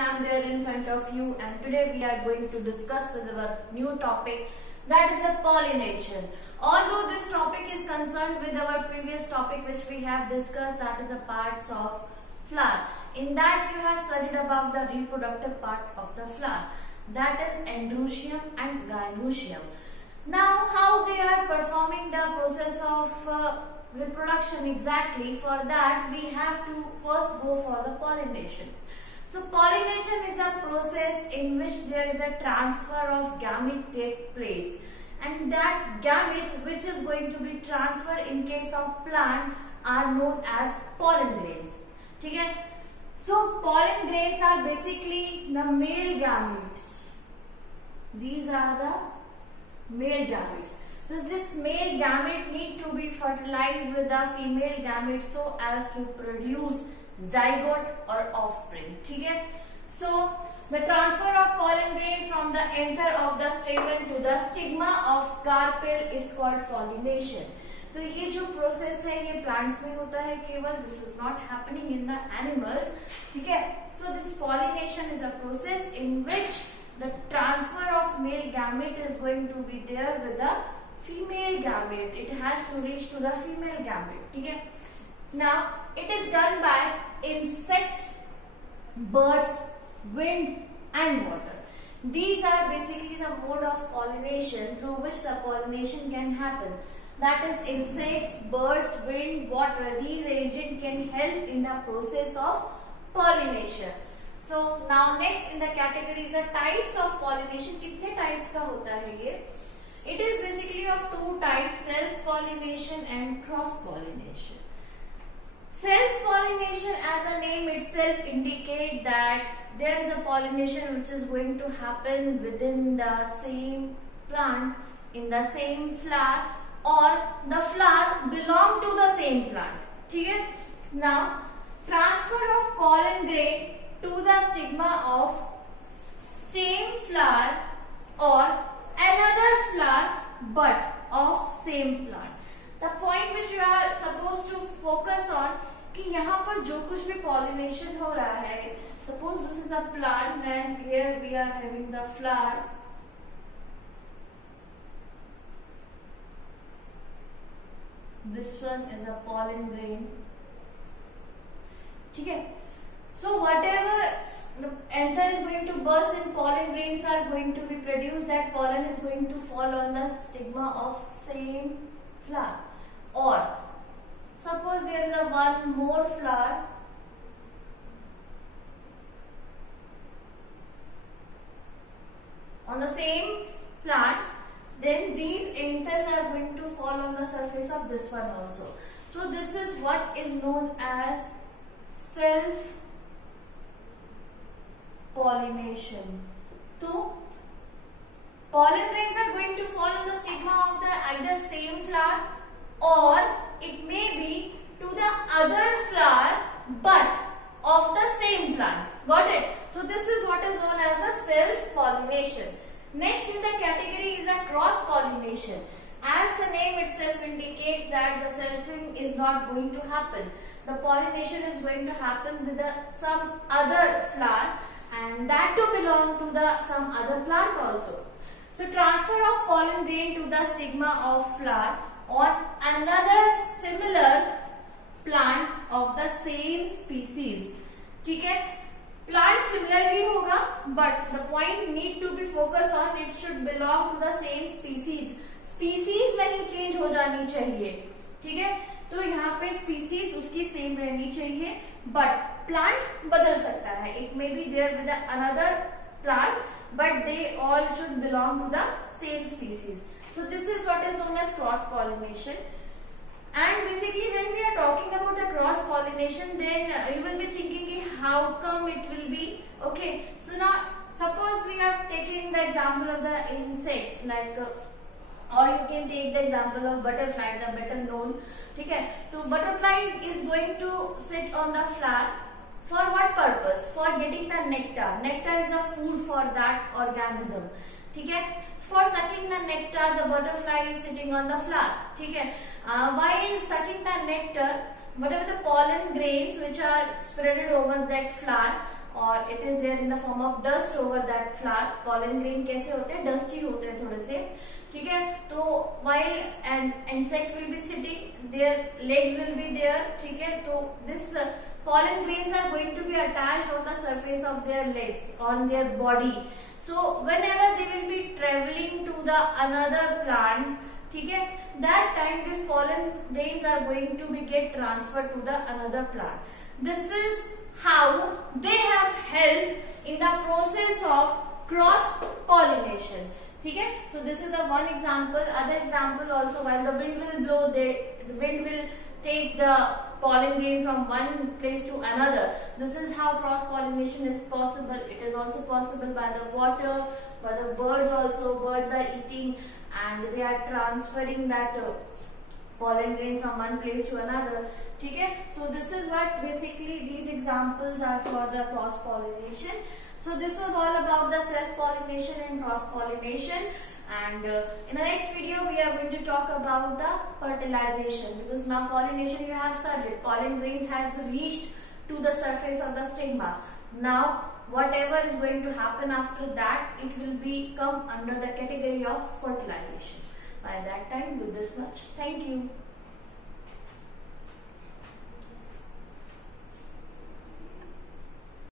am there in front of you, and today we are going to discuss with our new topic, that is a pollination. Although this topic is concerned with our previous topic which we have discussed, that is the parts of flower. In that you have studied about the reproductive part of the flower, that is androecium and gynoecium. Now how they are performing the process of reproduction exactly, for that we have to first go for the pollination. So pollination is a process in which there is a transfer of gamete take place, and that gamete which is going to be transferred in case of plant are known as pollen grains. Okay? So pollen grains are basically the male gametes. These are the male gametes. So this male gamete need to be fertilized with the female gamete so as to produce zygote or offspring. Okay? So the transfer of pollen grain from the anther of the stamen to the stigma of carpel is called pollination. तो ये जो process है ये plants में होता है केवल, this is not happening in the animals. ठीक है. So this pollination is a process in which the transfer of male gamete is going to be there with the female gamete. It has to reach to the female gamete. ठीक है. Now it is done by insects, birds, wind and water. These are basically the mode of pollination through which the pollination can happen. That is insects, birds, wind, water. These agents can help in the process of pollination. So now next in the category is the types of pollination. कितने types का होता है ये? It is basically of two types, self-pollination and cross-pollination. Self-pollination, as the name itself indicate that there is a pollination which is going to happen within the same plant, in the same flower, or the flower belong to the same plant. ठीक है? Now, transfer of pollen grain to the stigma of same flower or another flower but of same plant. The point which you are supposed to focus on कि यहाँ पर जो कुछ भी pollination हो रहा है, suppose this is a plant and here we are having the flower. This one is a pollen grain. ठीक है. So whatever anther is going to burst and pollen grains are going to be produced, that pollen is going to fall on the stigma of same flower. Or suppose there is a one more flower, on the same plant, then these anthers are going to fall on the surface of this one also. So this is what is known as self pollination. So pollen grains are going to fall on the stigma of the either same flower or it may be to the other flower but of the same plant. Got it? So this is what is known as the self pollination. Next in the category is the cross pollination. As the name itself indicates that the selfing is not going to happen. The pollination is going to happen with some other flower, and that to belong to the some other plant also. So transfer of pollen grain to the stigma of flower or another similar plant of the same species. ठीक है. Plant similar ही होगा, but the point need to be focused on it should belong to the same species. Species नहीं change हो जानी चाहिए. ठीक है. तो यहाँ पे species उसकी same रहनी चाहिए, but plant बदल सकता है. It may be there with another plant, but they all should belong to the same species. So this is what is known as cross pollination. And basically when we are talking about the cross pollination, then you will be thinking how come it will be. Okay, so now suppose we have taken the example of the insects, like or you can take the example of butterfly, the better known. ठीक है. So butterfly is going to sit on the flower. For what purpose? For getting the nectar. Nectar is a food for that organism. ठीक है. For sucking the nectar, the butterfly is sitting on the flower. ठीक है. While sucking the nectar, whatever the pollen grains which are spreaded over that flower, or it is there in the form of dust over that flower. Pollen grain कैसे होते हैं, dusty होते हैं थोड़े से, ठीक है. तो while an insect will be sitting, their legs will be there, ठीक है. तो this pollen grains are going to be attached on the surface of their legs, on their body. So whenever they will be traveling to the another plant, ठीक है, that time this pollen grains are going to be get transferred to the another plant. This is how they have helped in the process of cross pollination. ठीक है. So this is the one example. Other example also, while the wind will blow, the wind will take the pollen grain from one place to another. This is how cross pollination is possible. It is also possible by the water, by the birds also. Birds are eating and they are transferring that pollen grain from one place to another. ठीक है. So this is what basically these examples are for the cross pollination. So this was all about the self pollination and cross pollination, and in the next video we are going to talk about the fertilization, because now pollination you have studied, pollen grains has reached to the surface of the stigma. Now whatever is going to happen after that, it will come under the category of fertilization. By that time, do this much. Thank you.